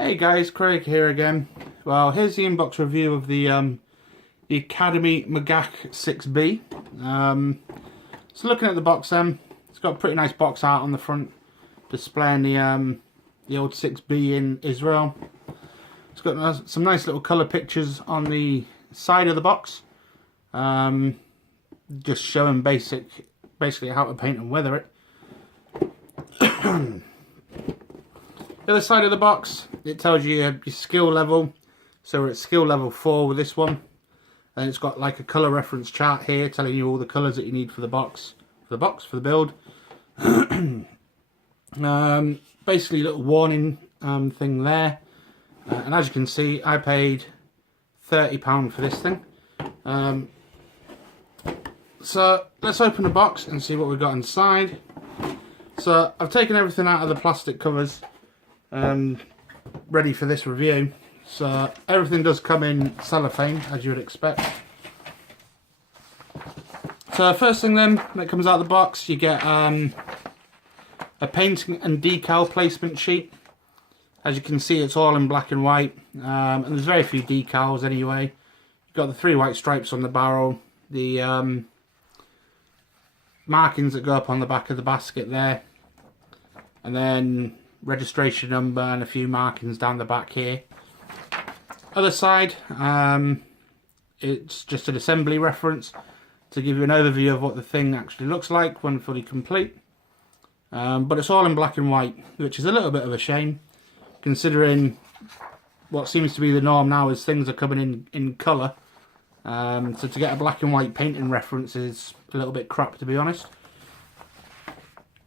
Hey guys, Craig here again. Well, here's the inbox review of the Academy Magach 6B. So looking at the box, it's got a pretty nice box art on the front, displaying the old 6B in Israel. It's got some nice little colour pictures on the side of the box, just showing basically how to paint and weather it. The other side of the box, it tells you your skill level. So we're at skill level 4 with this one, and it's got like a colour reference chart here telling you all the colours that you need for the build. Basically a little warning thing there, and as you can see, I paid £30 for this thing. So let's open the box and see what we've got inside. So I've taken everything out of the plastic covers ready for this review. So everything does come in cellophane, as you would expect. So first thing then, when it comes out of the box, you get a painting and decal placement sheet. As you can see, it's all in black and white, and there's very few decals anyway. You've got the 3 white stripes on the barrel, the markings that go up on the back of the basket there, and then registration number and a few markings down the back here. Other side, it's just an assembly reference to give you an overview of what the thing actually looks like when fully complete. But it's all in black and white, which is a little bit of a shame, considering what seems to be the norm now is things are coming in colour. So to get a black and white painting reference is a little bit crap, to be honest.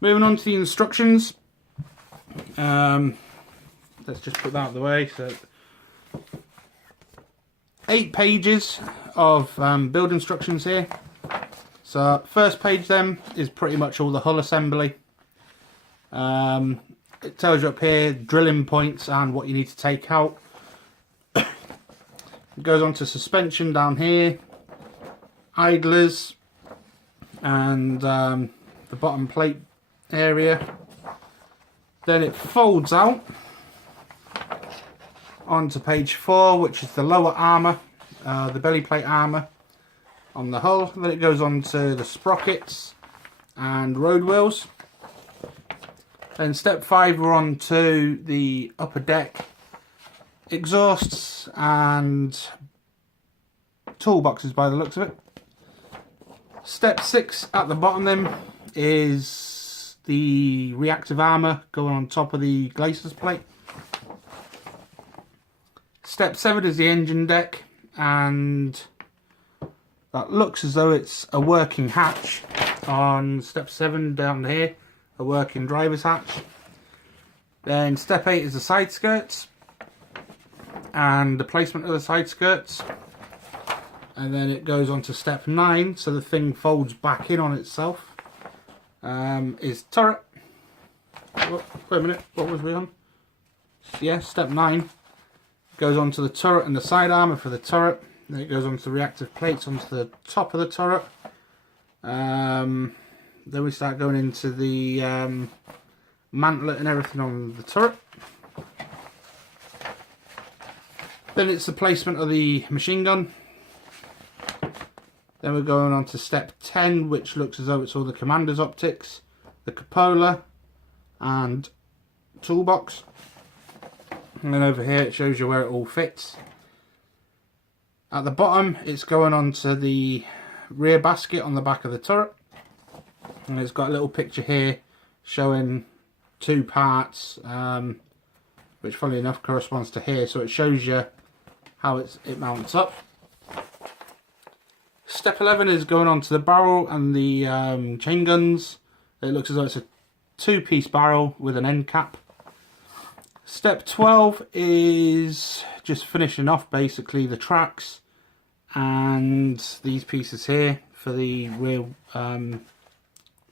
Moving on to the instructions. Let's just put that out of the way. So 8 pages of build instructions here. So first page then is pretty much all the hull assembly. It tells you up here drilling points and what you need to take out. It goes on to suspension down here, idlers, and the bottom plate area. Then it folds out onto page 4, which is the lower armour, the belly plate armour on the hull. Then it goes on to the sprockets and road wheels. Then step 5, we're on to the upper deck exhausts and toolboxes by the looks of it. Step 6 at the bottom then is the reactive armour going on top of the glacis plate. Step 7 is the engine deck, and that looks as though it's a working hatch on step 7 down here, a working driver's hatch. Then step 8 is the side skirts and the placement of the side skirts, and then it goes on to step 9, so the thing folds back in on itself. Is turret. Oh, wait a minute, what was we on? Yeah, step 9 goes on to the turret and the side armour for the turret. Then it goes on to the reactive plates onto the top of the turret. Then we start going into the mantlet and everything on the turret. Then it's the placement of the machine gun. Then we're going on to step 10, which looks as though it's all the commander's optics, the cupola and toolbox. And then over here it shows you where it all fits. At the bottom it's going on to the rear basket on the back of the turret. And it's got a little picture here showing 2 parts, which funnily enough corresponds to here, so it shows you how it mounts up. Step 11 is going on to the barrel and the chain guns. It looks as though it's a 2-piece barrel with an end cap. Step 12 is just finishing off basically the tracks and these pieces here for the rear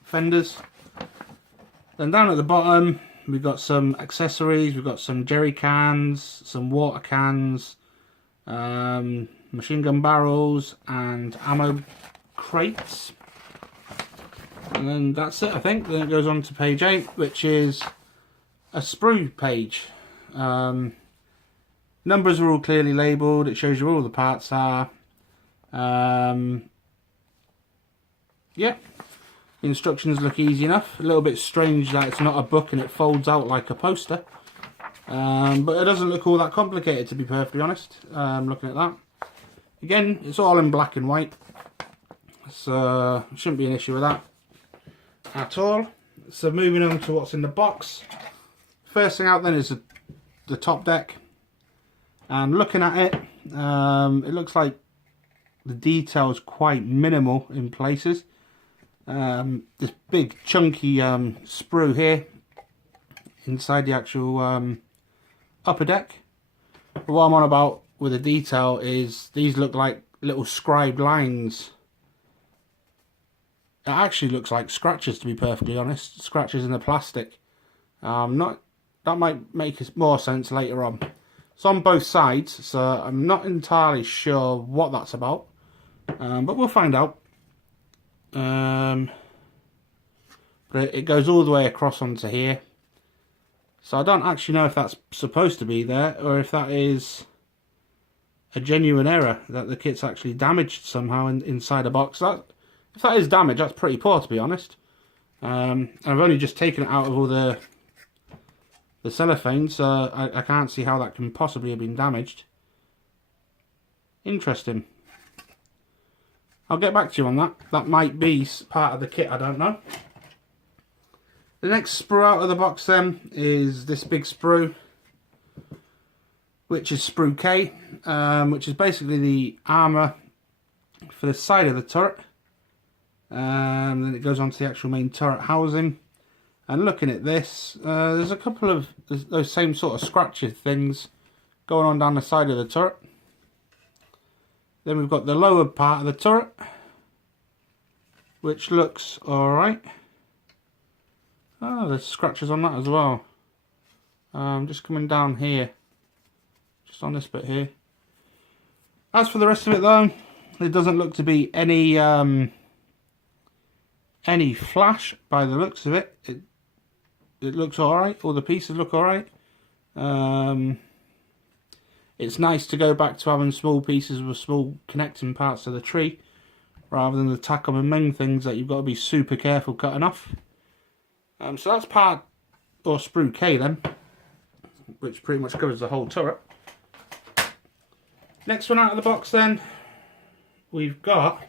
fenders. Then down at the bottom we've got some accessories, we've got some jerry cans, some water cans, machine gun barrels and ammo crates, and then that's it, I think. Then it goes on to page 8, which is a sprue page. Numbers are all clearly labelled. It shows you where all the parts are. Yeah, the instructions look easy enough. A little bit strange that it's not a book and it folds out like a poster. But it doesn't look all that complicated, to be perfectly honest, looking at that. Again, it's all in black and white, so shouldn't be an issue with that at all. So moving on to what's in the box. First thing out then is the top deck. And looking at it, it looks like the detail is quite minimal in places. This big chunky sprue here inside the actual upper deck. But what I'm on about with the detail is these look like little scribed lines. It actually looks like scratches, to be perfectly honest. Scratches in the plastic. That might make more sense later on. It's on both sides, so I'm not entirely sure what that's about. But we'll find out. But it goes all the way across onto here. So I don't actually know if that's supposed to be there or if that is a genuine error, that the kit's actually damaged somehow inside a box. If that is damaged, that's pretty poor, to be honest. I've only just taken it out of all the cellophane, so I can't see how that can possibly have been damaged. Interesting. I'll get back to you on that. That might be part of the kit, I don't know. The next sprue out of the box then is this big sprue, which is Sprue K, which is basically the armour for the side of the turret. Then it goes on to the actual main turret housing. And looking at this, there's a couple of those same sort of scratches things going on down the side of the turret. Then we've got the lower part of the turret, which looks alright. Oh, there's scratches on that as well. Just coming down here, just on this bit here. As for the rest of it though, there doesn't look to be any flash by the looks of it. It looks alright, all the pieces look alright. It's nice to go back to having small pieces with small connecting parts to the tree, rather than the tackle and main things that you've got to be super careful cutting off. So that's part, or Sprue K then, which pretty much covers the whole turret. Next one out of the box then, we've got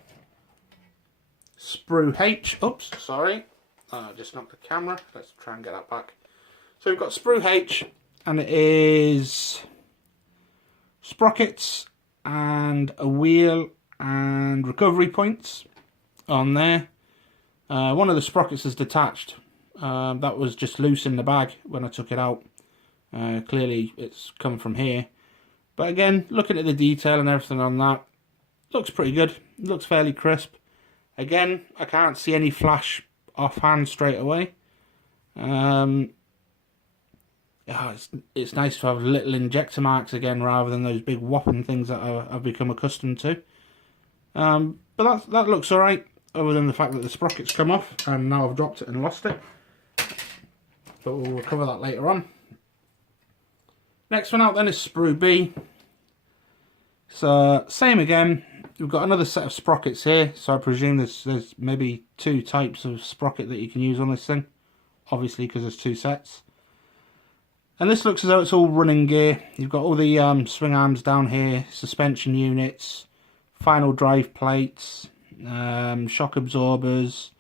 Sprue H. Oops, sorry. I just knocked the camera. Let's try and get that back. So we've got Sprue H, and it is sprockets and a wheel and recovery points on there. One of the sprockets is detached. That was just loose in the bag when I took it out. Clearly it's come from here. But again, looking at the detail and everything on that, looks pretty good. It looks fairly crisp. Again, I can't see any flash offhand straight away. It's nice to have little injector marks again rather than those big whopping things that I've become accustomed to. But that looks alright, other than the fact that the sprockets come off and now I've dropped it and lost it. But we'll recover that later on. Next one out then is Sprue B. So same again, we've got another set of sprockets here, so I presume there's maybe two types of sprocket that you can use on this thing, obviously because there's two sets. And this looks as though it's all running gear. You've got all the swing arms down here, suspension units, final drive plates, shock absorbers,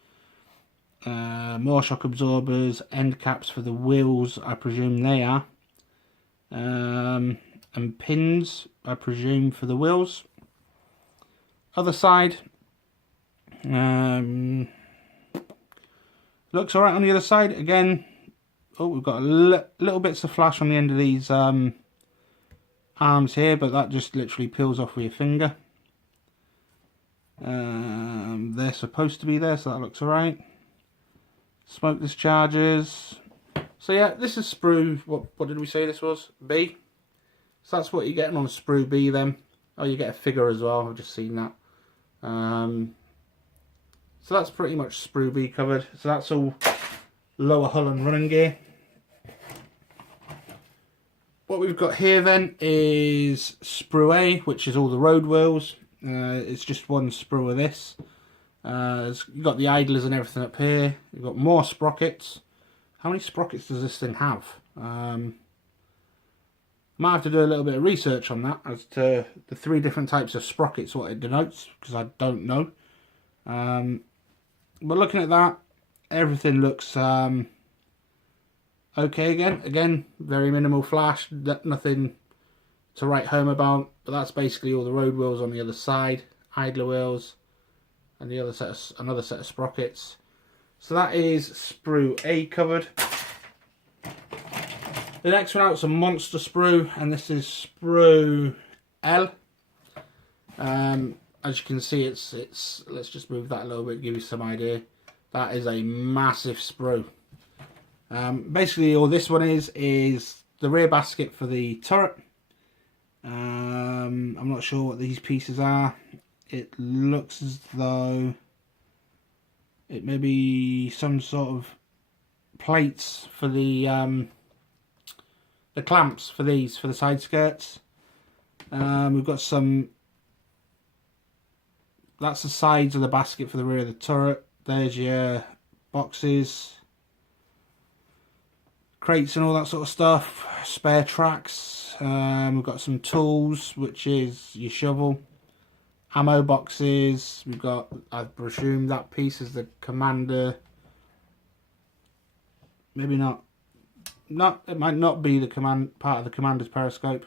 more shock absorbers, end caps for the wheels, I presume they are, and pins, I presume, for the wheels. Other side, looks alright on the other side. Again, oh, we've got little bits of flash on the end of these arms here, but that just literally peels off with your finger. They're supposed to be there, so that looks alright. Smoke discharges. So yeah, this is Sprue, what did we say this was? B. So that's what you're getting on Sprue B then. Oh, you get a figure as well, I've just seen that. So that's pretty much Sprue B covered. So that's all lower hull and running gear. what we've got here then is Sprue, which is all the road wheels. It's just one sprue of this. You've got the idlers and everything up here. You've got more sprockets. How many sprockets does this thing have? Might have to do a little bit of research on that as to the 3 different types of sprockets, what it denotes, because I don't know. But looking at that, everything looks okay again. Again, very minimal flash, nothing to write home about. But that's basically all the road wheels on the other side, idler wheels, and the other another set of sprockets. So that is Sprue A covered. The next one out is a monster sprue, and this is Sprue L. As you can see, it's let's just move that a little bit, give you some idea. That is a massive sprue. Basically, all this one is the rear basket for the turret. I'm not sure what these pieces are. It looks as though it may be some sort of plates for the clamps for these, for the side skirts. We've got some, that's the sides of the basket for the rear of the turret. There's your boxes, crates and all that sort of stuff, spare tracks. We've got some tools, which is your shovel, ammo boxes. We've got, I presume that piece is the commander, maybe not, it might not be the part of the commander's periscope.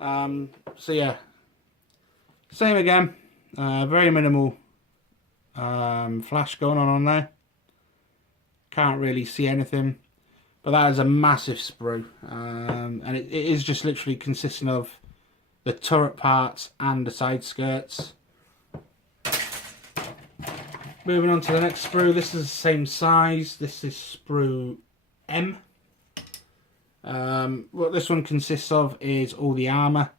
So yeah, same again, very minimal flash going on there. Can't really see anything, but that is a massive sprue, and it is just literally consisting of the turret parts and the side skirts. Moving on to the next sprue, this is the same size. This is Sprue M. What this one consists of is all the armour.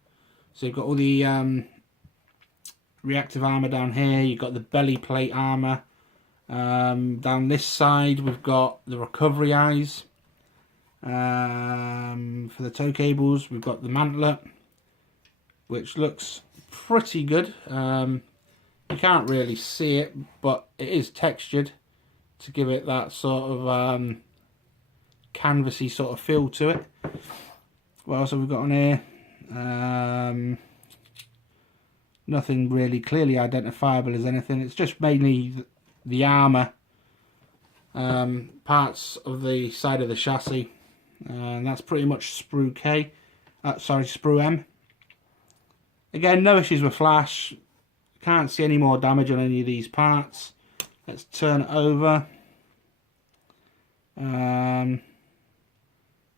So you've got all the reactive armour down here, you've got the belly plate armour. Down this side we've got the recovery eyes. For the tow cables we've got the mantlet, which looks pretty good. You can't really see it, but it is textured to give it that sort of canvassy sort of feel to it. What else have we got on here? Nothing really clearly identifiable as anything. It's just mainly the armour parts of the side of the chassis, and that's pretty much Sprue Sprue M. Again, no issues with flash. Can't see any more damage on any of these parts. Let's turn it over.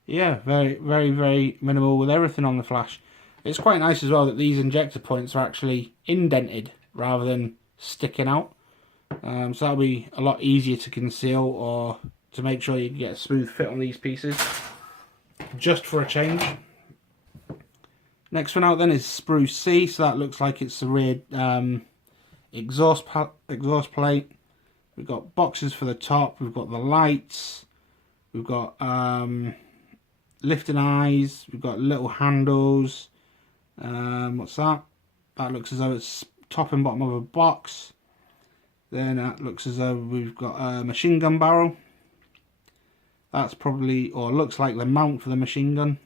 Yeah, very minimal with everything on the flash. It's quite nice as well that these injector points are actually indented rather than sticking out. So that'll be a lot easier to conceal or to make sure you can get a smooth fit on these pieces, just for a change. Next one out then is Sprue C. So that looks like it's the rear exhaust plate. We've got boxes for the top. We've got the lights. We've got lifting eyes. We've got little handles. What's that? That looks as though it's top and bottom of a box. Then that looks as though we've got a machine gun barrel. That's probably, or looks like the mount for the machine gun.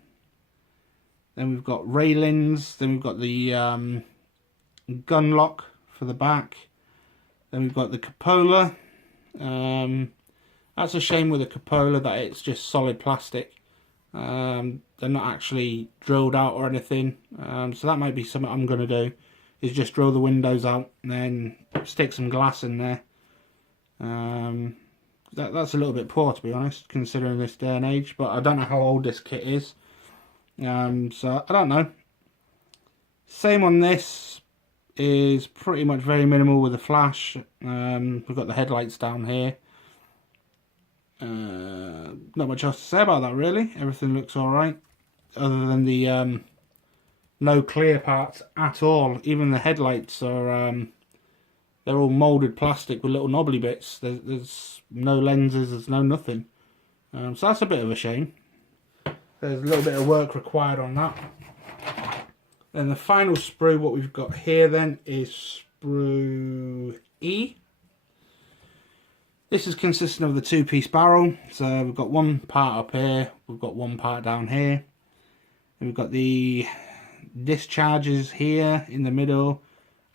Then we've got railings. Then we've got the gun lock for the back. Then we've got the cupola. That's a shame with the cupola that it's just solid plastic. They're not actually drilled out or anything. So that might be something I'm going to do, is just drill the windows out and then stick some glass in there. That's a little bit poor, to be honest, considering this day and age, but I don't know how old this kit is. So I don't know. Same on this, is pretty much very minimal with the flash. We've got the headlights down here. Not much else to say about that really. Everything looks alright, other than the no clear parts at all. Even the headlights are they're all moulded plastic with little knobbly bits. There's no lenses, there's no nothing. So that's a bit of a shame. There's a little bit of work required on that. And the final sprue, what we've got here then, is Sprue E. This is consisting of the two-piece barrel. So we've got one part up here, we've got one part down here. And we've got the discharges here in the middle,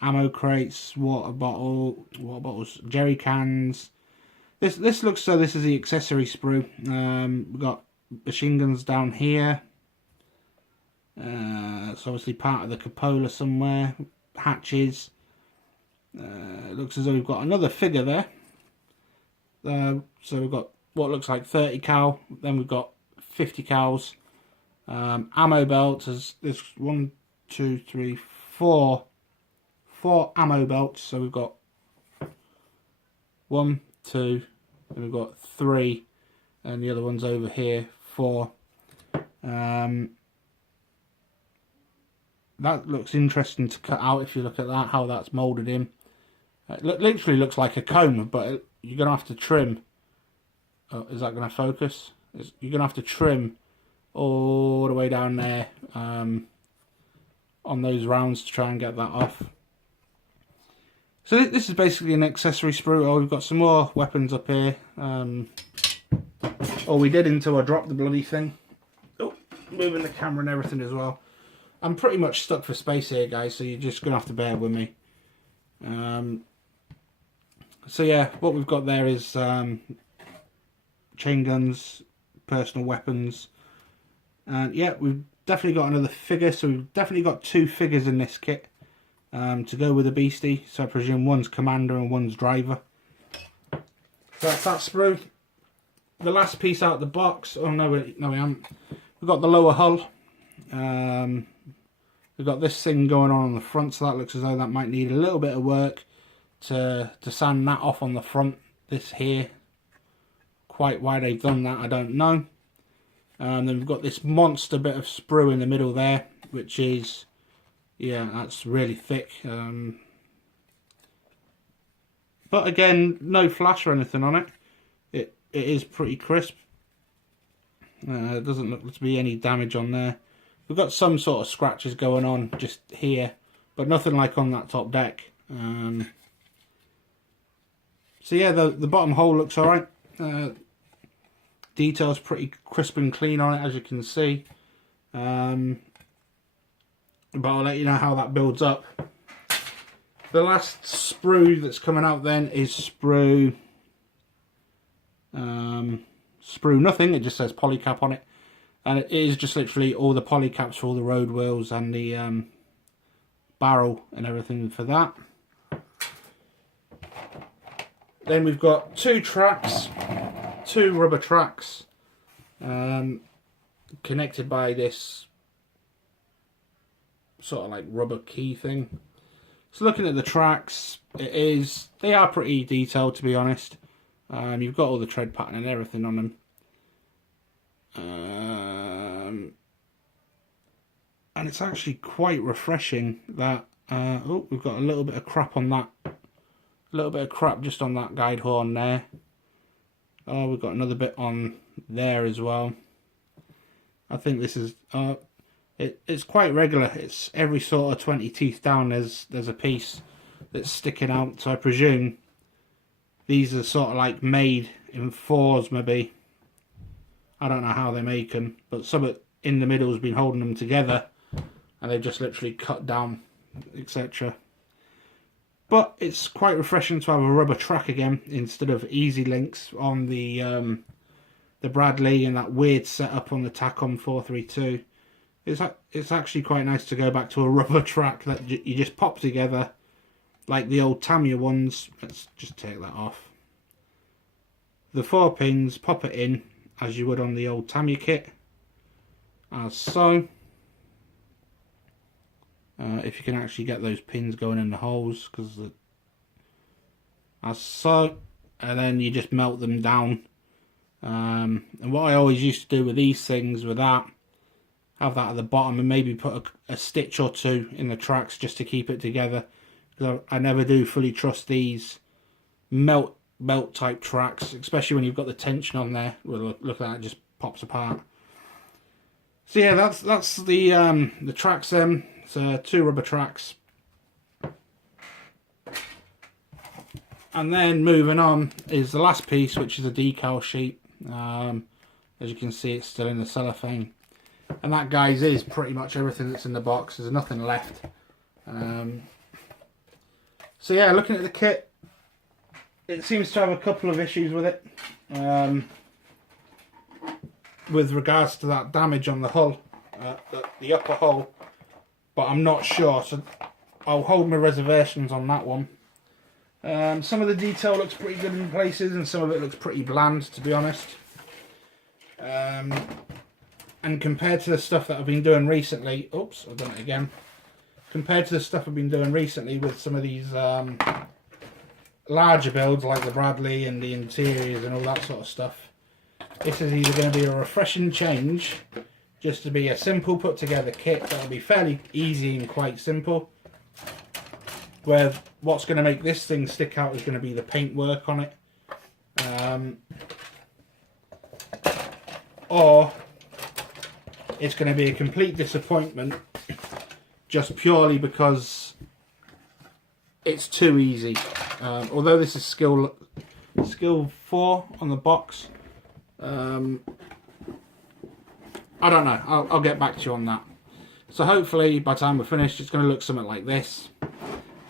ammo crates, water bottles, jerry cans. This looks so this is the accessory sprue. We've got machine guns down here. It's obviously part of the cupola somewhere. Hatches. It looks as though we've got another figure there. So we've got what looks like 30 cal. Then we've got 50 cals. Ammo belts. There's 1, 2, 3, 4 ammo belts. So we've got 1, 2, then we've got 3, and the other one's over here, 4. That looks interesting to cut out if you look at that, how that's moulded in. It literally looks like a comb, but you're going to have to trim. Oh, is that going to focus? You're going to have to trim all the way down there on those rounds to try and get that off. So this is basically an accessory sprue. Oh, we've got some more weapons up here. Oh, we did until I dropped the bloody thing. Oh, moving the camera and everything as well. I'm pretty much stuck for space here, guys, so you're just going to have to bear with me. So yeah, what we've got there is chain guns, personal weapons. And yeah, we've definitely got another figure, so we've definitely got 2 figures in this kit to go with the beastie. So I presume one's commander and one's driver. So that's that sprue. The last piece out of the box. Oh no, we haven't. We've got the lower hull. We've got this thing going on the front, so that looks as though that might need a little bit of work to sand that off on the front. This here, quite why they've done that, I don't know. Then we've got this monster bit of sprue in the middle there, which is, yeah, that's really thick. But again, no flash or anything on it. It is pretty crisp. It doesn't look to be any damage on there. We've got some sort of scratches going on just here, but nothing like on that top deck. So yeah, the bottom hole looks alright. Details pretty crisp and clean on it, as you can see. But I'll let you know how that builds up. The last sprue that's coming out then is Sprue nothing. It just says polycap on it. And it is just literally all the polycaps for all the road wheels and the barrel and everything for that. Then we've got 2 tracks, 2 rubber tracks connected by this sort of like rubber key thing. So looking at the tracks, they are pretty detailed, to be honest. You've got all the tread pattern and everything on them. And it's actually quite refreshing that oh, we've got a little bit of crap on that, a little bit of crap just on that guide horn there. Oh, we've got another bit on there as well. I think this is it's quite regular. It's every sort of 20 teeth down there's a piece that's sticking out, so I presume these are sort of like made in 4s maybe. I don't know how they make them, but some in the middle has been holding them together, and they've just literally cut down, etc. But it's quite refreshing to have a rubber track again instead of easy links on the Bradley and that weird setup on the Tacom 432. It's actually quite nice to go back to a rubber track that you just pop together like the old Tamiya ones. Let's just take that off. The 4 pins, pop it in as you would on the old Tamiya kit, as so. If you can actually get those pins going in the holes, as so, and then you just melt them down. And what I always used to do with these things, with that, have that at the bottom and maybe put a stitch or 2 in the tracks just to keep it together, because I never do fully trust these melt type tracks, especially when you've got the tension on there. Well, look at that, it just pops apart. So yeah, that's the tracks then. So 2 rubber tracks. And then moving on is the last piece, which is a decal sheet. As you can see, it's still in the cellophane. And that, guys, is pretty much everything that's in the box. There's nothing left. So yeah, looking at the kit, it seems to have a couple of issues with it. With regards to that damage on the hull, the upper hull. But I'm not sure, so I'll hold my reservations on that one. Some of the detail looks pretty good in places, and some of it looks pretty bland, to be honest. And compared to the stuff that I've been doing recently, oops, I've done it again. Compared to the stuff I've been doing recently with some of these larger builds like the Bradley and the interiors and all that sort of stuff, this is either going to be a refreshing change, just to be a simple put together kit that'll be fairly easy and quite simple, where what's going to make this thing stick out is going to be the paint work on it, or it's going to be a complete disappointment just purely because it's too easy. Although this is skill 4 on the box, I don't know, I'll get back to you on that. So hopefully by the time we're finished it's going to look something like this.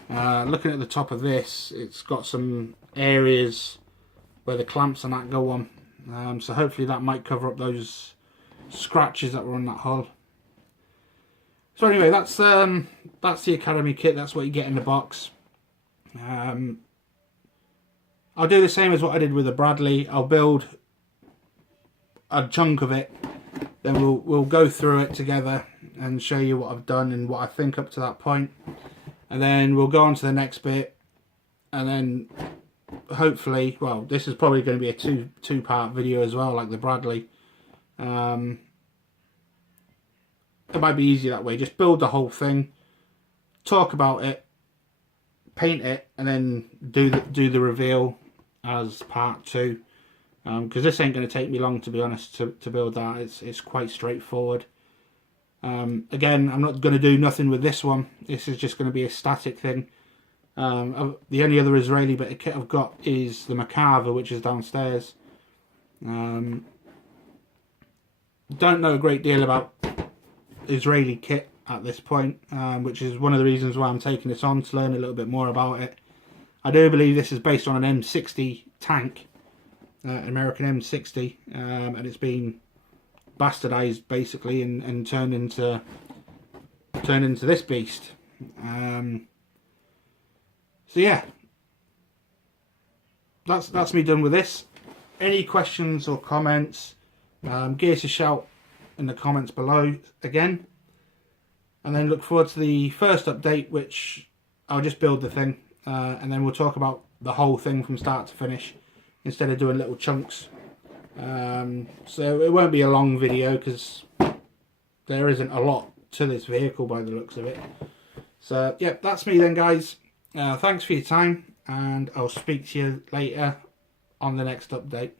Looking at the top of this, it's got some areas where the clamps and that go on, so hopefully that might cover up those scratches that were on that hull. So anyway, that's the Academy kit. That's what you get in the box. I'll do the same as what I did with the Bradley. I'll build a chunk of it, then we'll go through it together and show you what I've done and what I think up to that point. And then we'll go on to the next bit, and then hopefully, well, this is probably going to be a two-part video as well, like the Bradley. It might be easier that way. Just build the whole thing, talk about it, paint it, and then do the reveal as part 2. Because this ain't going to take me long, to be honest, to build that. It's quite straightforward. Again, I'm not going to do nothing with this one. This is just going to be a static thing. The only other Israeli bit of kit I've got is the magach, which is downstairs. Don't know a great deal about Israeli kit at this point, which is one of the reasons why I'm taking this on, to learn a little bit more about it. I do believe this is based on an M60 tank, an American M60, and it's been bastardized basically and turned into this beast. So yeah, that's me done with this. Any questions or comments, give us a shout in the comments below again, and then look forward to the first update, which I'll just build the thing, and then we'll talk about the whole thing from start to finish instead of doing little chunks. So it won't be a long video because there isn't a lot to this vehicle by the looks of it. So yeah, that's me then, guys. Thanks for your time, and I'll speak to you later on the next update.